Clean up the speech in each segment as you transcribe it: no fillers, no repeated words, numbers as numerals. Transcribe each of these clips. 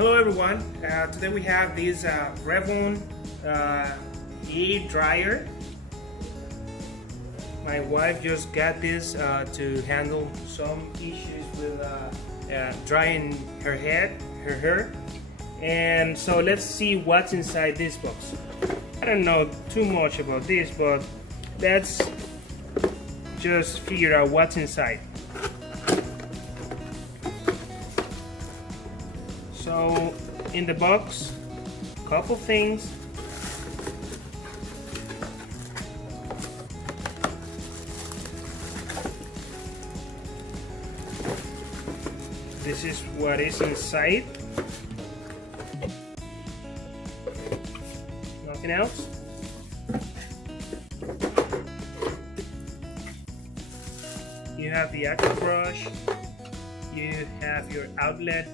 Hello everyone, today we have this Revlon hair dryer. My wife just got this to handle some issues with drying her hair. And so let's see what's inside this box. I don't know too much about this, but let's just figure out what's inside. So in the box, couple things. This is what is inside. Nothing else. You have the actual brush. You have your outlet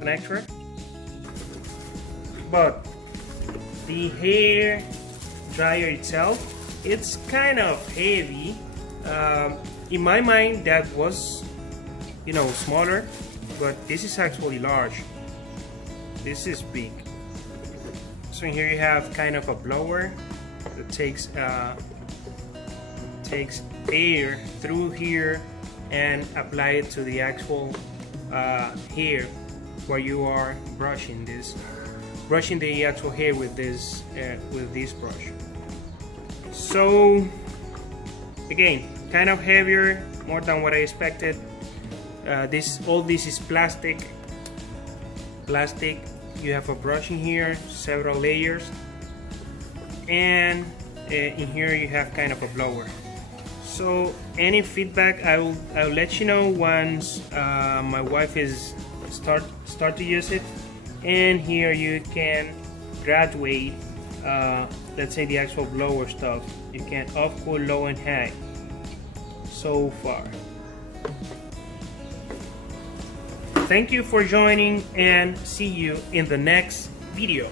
connector, but the hair dryer itself, it's kind of heavy. In my mind that was, smaller, but this is actually large. This is big. So here you have kind of a blower that takes air through here and apply it to the actual hair where you are brushing the actual hair with this brush. So again, kind of heavier, more than what I expected. All this is plastic. You have a brush in here, several layers, and in here you have kind of a blower. So any feedback I'll let you know once my wife is start to use it. And here you can graduate let's say the actual blower stuff. You can up, cool, low and high so far. Thank you for joining and see you in the next video.